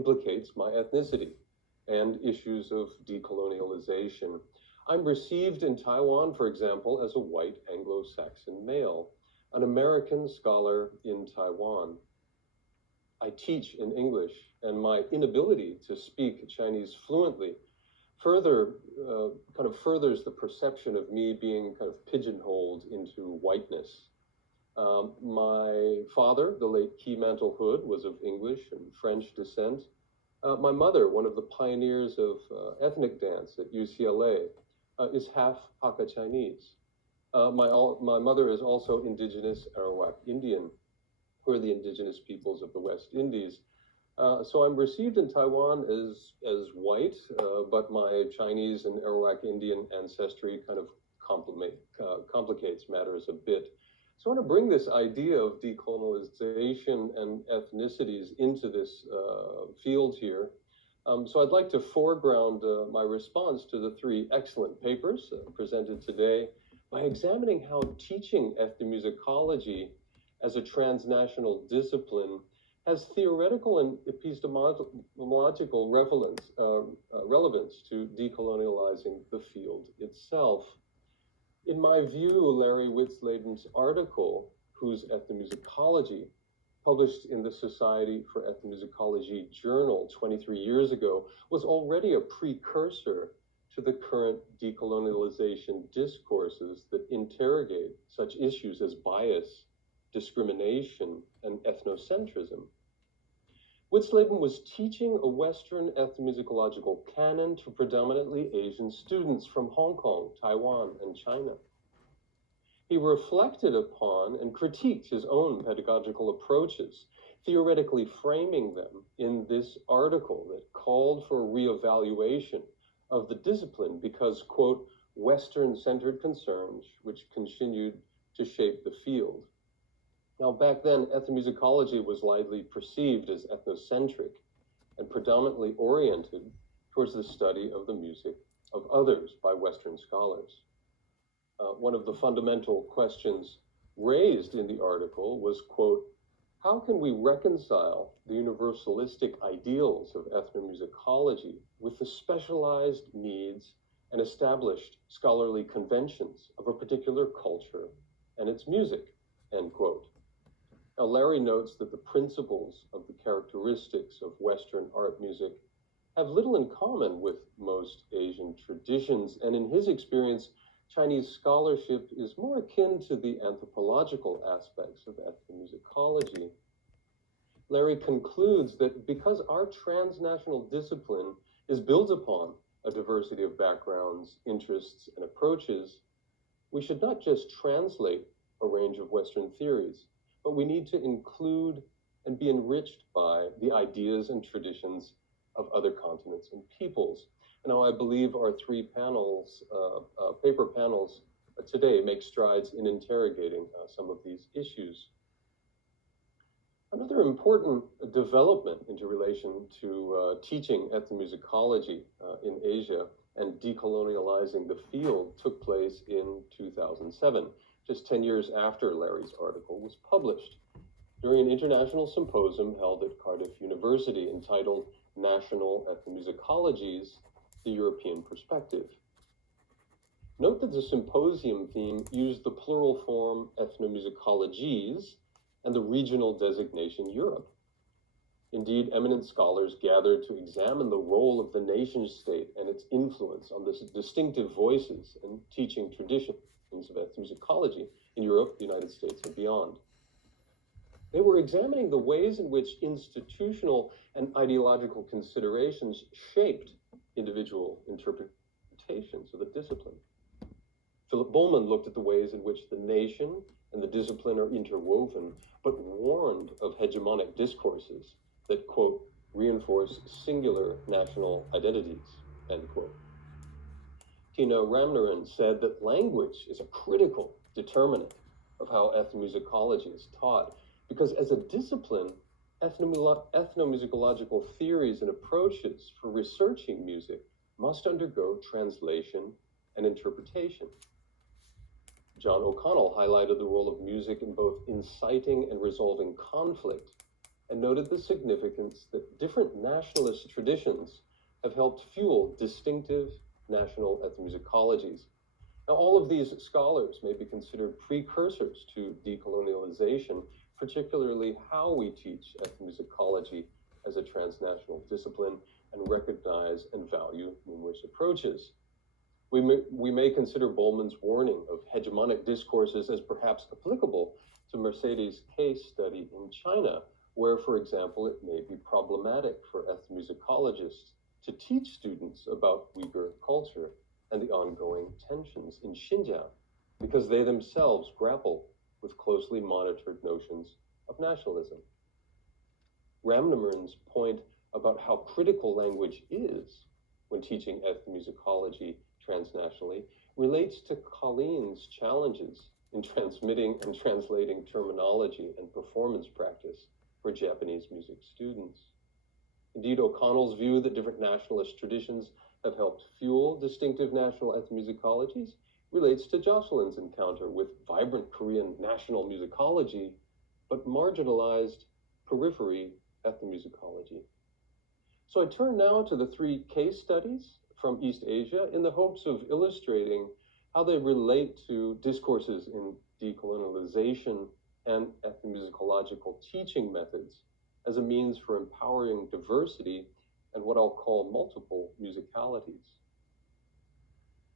implicates my ethnicity and issues of decolonialization. I'm received in Taiwan, for example, as a white Anglo-Saxon male, an American scholar in Taiwan. I teach in English, and my inability to speak Chinese fluently furthers the perception of me being kind of pigeonholed into whiteness. My father, the late Key Mantle Hood, was of English and French descent. My mother, one of the pioneers of ethnic dance at UCLA, is half Hakka Chinese. My mother is also indigenous Arawak Indian, who are the indigenous peoples of the West Indies. So I'm received in Taiwan as white, but my Chinese and Arawak Indian ancestry kind of complicates matters a bit. So I want to bring this idea of decolonization and ethnicities into this field here. So I'd like to foreground my response to the three excellent papers presented today by examining how teaching ethnomusicology as a transnational discipline has theoretical and epistemological relevance to decolonializing the field itself. In my view, Larry Witzladen's article, Who's Ethnomusicology, published in the Society for Ethnomusicology journal 23 years ago, was already a precursor to the current decolonialization discourses that interrogate such issues as bias, discrimination, and ethnocentrism. Witzladen was teaching a Western ethnomusicological canon to predominantly Asian students from Hong Kong, Taiwan, and China. He reflected upon and critiqued his own pedagogical approaches, theoretically framing them in this article that called for a reevaluation of the discipline because, quote, Western-centered concerns which continued to shape the field. Now, back then, ethnomusicology was widely perceived as ethnocentric and predominantly oriented towards the study of the music of others by Western scholars. One of the fundamental questions raised in the article was, quote, how can we reconcile the universalistic ideals of ethnomusicology with the specialized needs and established scholarly conventions of a particular culture and its music, end quote. Now, Larry notes that the principles of the characteristics of Western art music have little in common with most Asian traditions, and in his experience, Chinese scholarship is more akin to the anthropological aspects of ethnomusicology. Larry concludes that because our transnational discipline is built upon a diversity of backgrounds, interests, and approaches, we should not just translate a range of Western theories, but we need to include and be enriched by the ideas and traditions of other continents and peoples. Now, I believe our three panels, paper panels today make strides in interrogating some of these issues. Another important development into relation to teaching ethnomusicology in Asia and decolonializing the field took place in 2007, just 10 years after Larry's article was published, during an international symposium held at Cardiff University entitled National Ethnomusicologies, the European Perspective. Note that the symposium theme used the plural form ethnomusicologies and the regional designation Europe. Indeed, eminent scholars gathered to examine the role of the nation state and its influence on the distinctive voices and teaching traditions of ethnomusicology in Europe, the United States, and beyond. They were examining the ways in which institutional and ideological considerations shaped individual interpretations of the discipline. Philip Bullman looked at the ways in which the nation and the discipline are interwoven, but warned of hegemonic discourses that, quote, reinforce singular national identities, end quote. Tina Ramnaran said that language is a critical determinant of how ethnomusicology is taught, because as a discipline, ethnomusicological theories and approaches for researching music must undergo translation and interpretation. John O'Connell highlighted the role of music in both inciting and resolving conflict and noted the significance that different nationalist traditions have helped fuel distinctive national ethnomusicologies. Now, all of these scholars may be considered precursors to decolonialization, particularly how we teach ethnomusicology as a transnational discipline and recognize and value numerous approaches. We may consider Bowman's warning of hegemonic discourses as perhaps applicable to Mercedes' case study in China, where, for example, it may be problematic for ethnomusicologists to teach students about Uyghur culture and the ongoing tensions in Xinjiang, because they themselves grapple with closely monitored notions of nationalism. Ramnaman's point about how critical language is when teaching ethnomusicology transnationally relates to Colleen's challenges in transmitting and translating terminology and performance practice for Japanese music students. Indeed, O'Connell's view that different nationalist traditions have helped fuel distinctive national ethnomusicologies relates to Jocelyn's encounter with vibrant Korean national musicology, but marginalized periphery ethnomusicology. So I turn now to the three case studies from East Asia in the hopes of illustrating how they relate to discourses in decolonialization and ethnomusicological teaching methods as a means for empowering diversity and what I'll call multiple musicalities.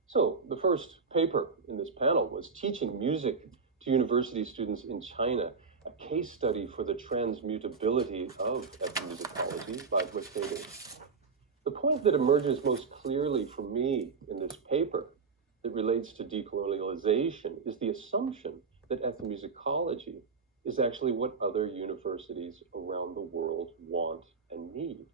So the first paper in this panel was Teaching Music to University Students in China, a case study for the transmutability of ethnomusicology by Mercedes. The point that emerges most clearly for me in this paper that relates to decolonialization is the assumption that ethnomusicology is actually what other universities around the world want and need.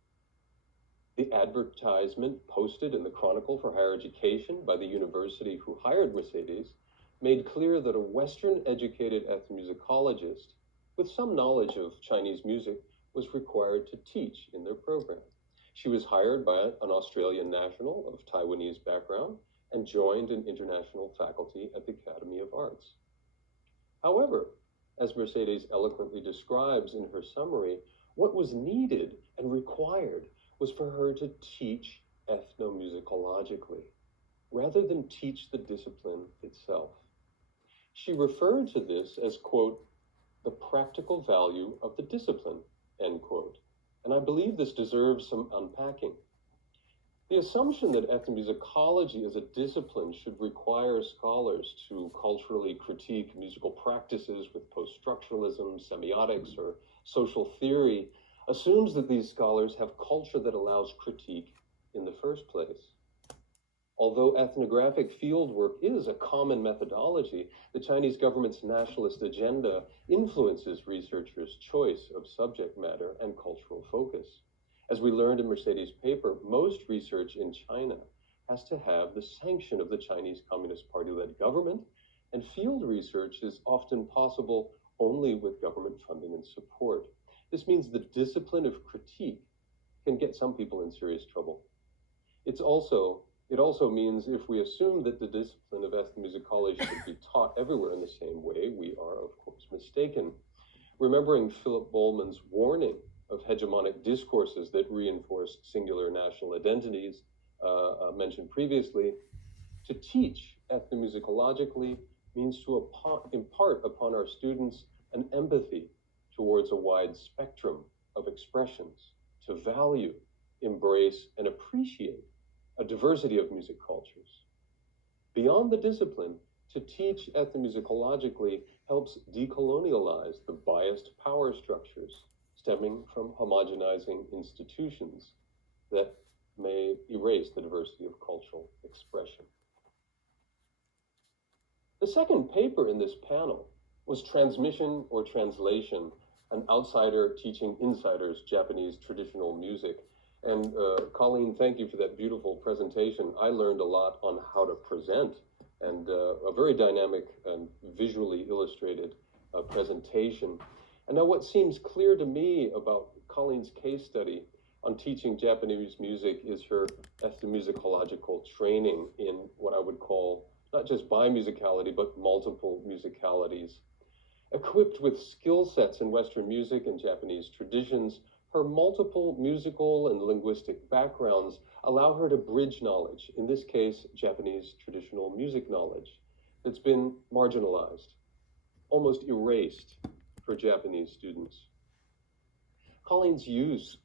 The advertisement posted in the Chronicle for Higher Education by the university who hired Mercedes made clear that a Western-educated ethnomusicologist with some knowledge of Chinese music was required to teach in their program. She was hired by an Australian national of Taiwanese background and joined an international faculty at the Academy of Arts. However, as Mercedes eloquently describes in her summary, what was needed and required was for her to teach ethnomusicologically, rather than teach the discipline itself. She referred to this as, quote, the practical value of the discipline, end quote. And I believe this deserves some unpacking. The assumption that ethnomusicology as a discipline should require scholars to culturally critique musical practices with post-structuralism, semiotics, or social theory assumes that these scholars have culture that allows critique in the first place. Although ethnographic fieldwork is a common methodology, the Chinese government's nationalist agenda influences researchers' choice of subject matter and cultural focus. As we learned in Mercedes' paper, most research in China has to have the sanction of the Chinese Communist Party-led government, and field research is often possible only with government funding and support. This means the discipline of critique can get some people in serious trouble. It also means if we assume that the discipline of ethnomusicology should be taught everywhere in the same way, we are, of course, mistaken. Remembering Philip Bowman's warning of hegemonic discourses that reinforce singular national identities mentioned previously, to teach ethnomusicologically means to impart upon our students an empathy towards a wide spectrum of expressions, to value, embrace, and appreciate a diversity of music cultures. Beyond the discipline, to teach ethnomusicologically helps decolonialize the biased power structures stemming from homogenizing institutions that may erase the diversity of cultural expression. The second paper in this panel was Transmission or Translation, an outsider teaching insiders Japanese traditional music. And Colleen, thank you for that beautiful presentation. I learned a lot on how to present, and a very dynamic and visually illustrated presentation. And now what seems clear to me about Colleen's case study on teaching Japanese music is her ethnomusicological training in what I would call not just bimusicality, but multiple musicalities. Equipped with skill sets in Western music and Japanese traditions, her multiple musical and linguistic backgrounds allow her to bridge knowledge, in this case, Japanese traditional music knowledge, that's been marginalized, almost erased for Japanese students. Colleen's use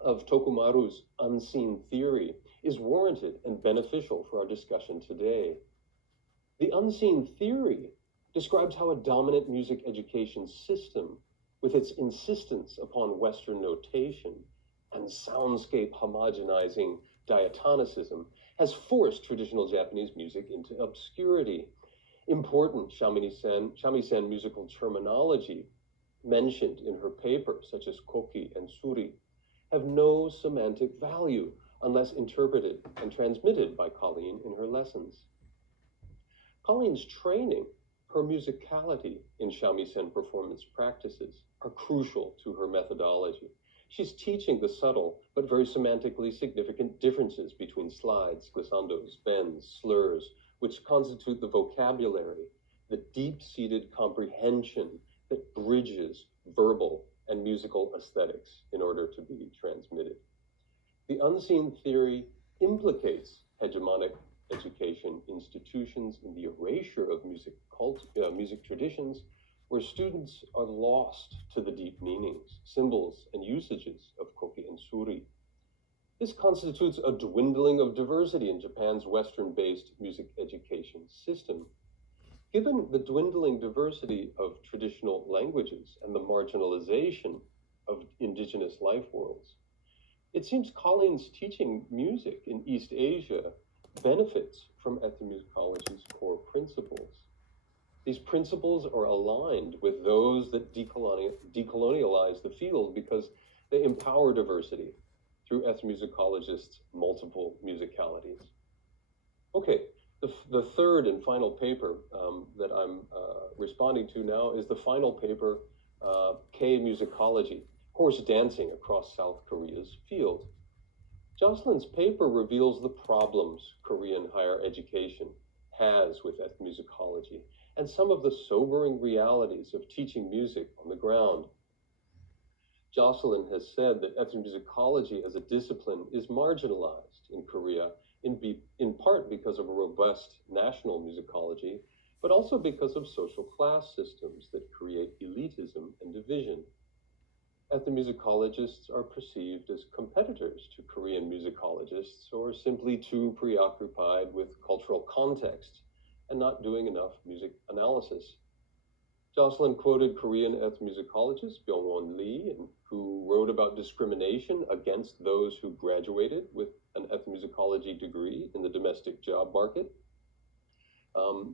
of Tokumaru's unseen theory is warranted and beneficial for our discussion today. The unseen theory describes how a dominant music education system, with its insistence upon Western notation and soundscape homogenizing diatonicism, has forced traditional Japanese music into obscurity. Important shamisen musical terminology mentioned in her paper, such as koki and suri, have no semantic value unless interpreted and transmitted by Colleen in her lessons. Colleen's training, her musicality in shamisen performance practices are crucial to her methodology. She's teaching the subtle but very semantically significant differences between slides, glissandos, bends, slurs, which constitute the vocabulary, the deep-seated comprehension that bridges verbal and musical aesthetics in order to be transmitted. The unseen theory implicates hegemonic education institutions in the erasure of music traditions, where students are lost to the deep meanings, symbols, and usages of koki and suri. This constitutes a dwindling of diversity in Japan's Western-based music education system. Given the dwindling diversity of traditional languages and the marginalization of indigenous life worlds, it seems Colleen's teaching music in East Asia benefits from ethnomusicology's core principles. These principles are aligned with those that decolonialize the field because they empower diversity through ethnomusicologists' multiple musicalities. Okay, the third and final paper that I'm responding to now is the final paper, K-Musicology, Horse Dancing Across South Korea's Field. Jocelyn's paper reveals the problems Korean higher education has with ethnomusicology and some of the sobering realities of teaching music on the ground. Jocelyn has said that ethnomusicology as a discipline is marginalized in Korea, in part because of a robust national musicology, but also because of social class systems that create elitism and division. Ethnomusicologists are perceived as competitors to Korean musicologists, or simply too preoccupied with cultural context and not doing enough music analysis. Jocelyn quoted Korean ethnomusicologist Byung-won Lee, who wrote about discrimination against those who graduated with an ethnomusicology degree in the domestic job market.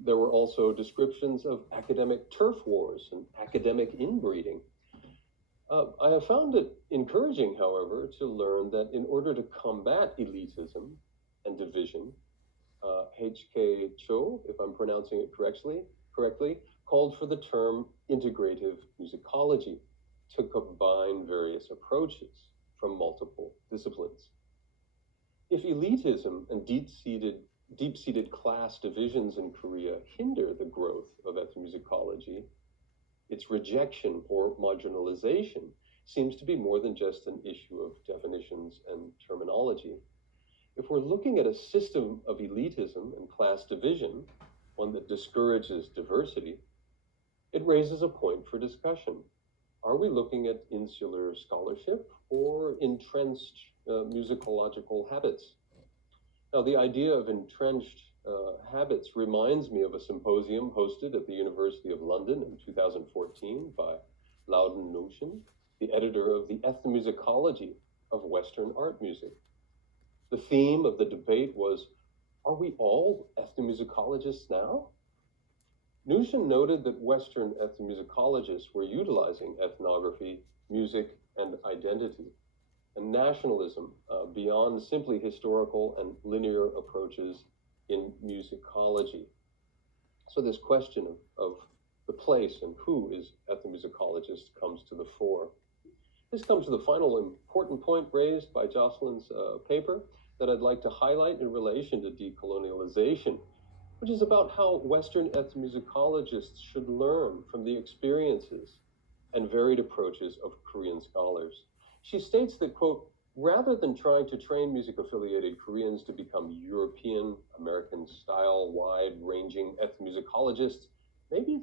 There were also descriptions of academic turf wars and academic inbreeding. I have found it encouraging, however, to learn that in order to combat elitism and division, H.K. Cho, if I'm pronouncing it correctly, called for the term integrative musicology to combine various approaches from multiple disciplines. If elitism and deep-seated class divisions in Korea hinder the growth of ethnomusicology, its rejection or marginalization seems to be more than just an issue of definitions and terminology. If we're looking at a system of elitism and class division, one that discourages diversity, it raises a point for discussion. Are we looking at insular scholarship or entrenched musicological habits? Now, the idea of entrenched habits reminds me of a symposium hosted at the University of London in 2014 by Loudon Nungshin, the editor of the Ethnomusicology of Western Art Music. The theme of the debate was, are we all ethnomusicologists now? Nungshin noted that Western ethnomusicologists were utilizing ethnography, music, and identity, and nationalism beyond simply historical and linear approaches in musicology. So this question of the place and who is ethnomusicologist comes to the fore. This comes to the final important point raised by Jocelyn's paper that I'd like to highlight in relation to decolonialization. which is about how Western ethnomusicologists should learn from the experiences and varied approaches of Korean scholars. She states that, quote, rather than trying to train music affiliated Koreans to become European, American style, wide ranging ethnomusicologists, maybe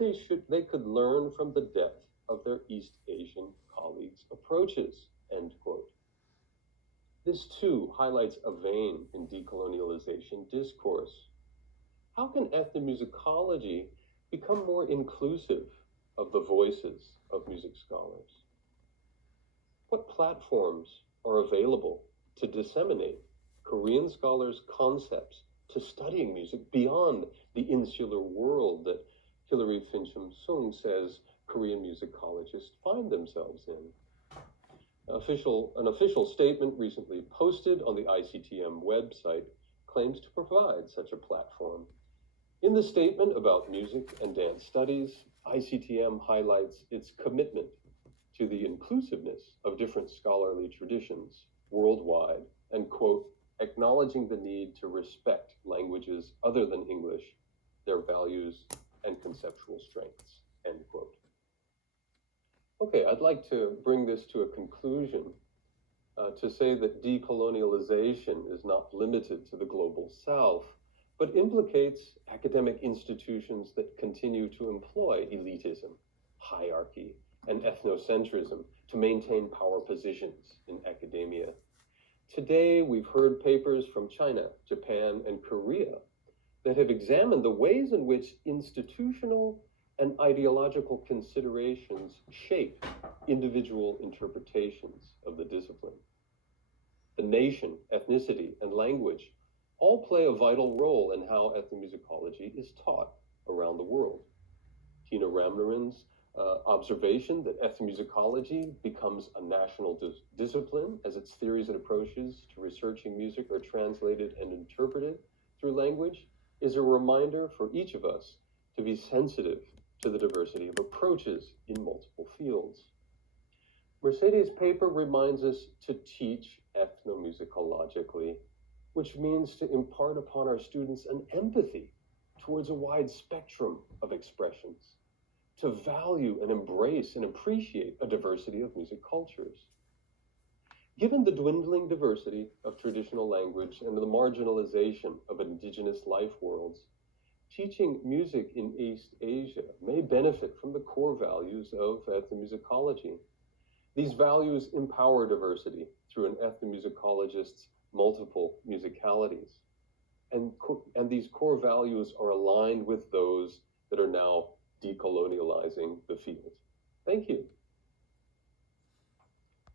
they could learn from the depth of their East Asian colleagues' approaches, end quote. This too highlights a vein in decolonialization discourse. How can ethnomusicology become more inclusive of the voices of music scholars? What platforms are available to disseminate Korean scholars' concepts to studying music beyond the insular world that Hilary Fincham Sung says Korean musicologists find themselves in? An official statement recently posted on the ICTM website claims to provide such a platform. In the statement about music and dance studies, ICTM highlights its commitment to the inclusiveness of different scholarly traditions worldwide and, quote, acknowledging the need to respect languages other than English, their values and conceptual strengths, end quote. Okay, I'd like to bring this to a conclusion to say that decolonialization is not limited to the global South, but implicates academic institutions that continue to employ elitism, hierarchy, and ethnocentrism to maintain power positions in academia. Today, we've heard papers from China, Japan, and Korea that have examined the ways in which institutional and ideological considerations shape individual interpretations of the discipline. The nation, ethnicity, and language all play a vital role in how ethnomusicology is taught around the world. Tina Ramnaren's observation that ethnomusicology becomes a national discipline as its theories and approaches to researching music are translated and interpreted through language is a reminder for each of us to be sensitive to the diversity of approaches in multiple fields. Mercedes' paper reminds us to teach ethnomusicologically, which means to impart upon our students an empathy towards a wide spectrum of expressions, to value and embrace and appreciate a diversity of music cultures. Given the dwindling diversity of traditional language and the marginalization of indigenous life worlds, teaching music in East Asia may benefit from the core values of ethnomusicology. These values empower diversity through an ethnomusicologist's multiple musicalities. And these core values are aligned with those that are now decolonializing the field. Thank you.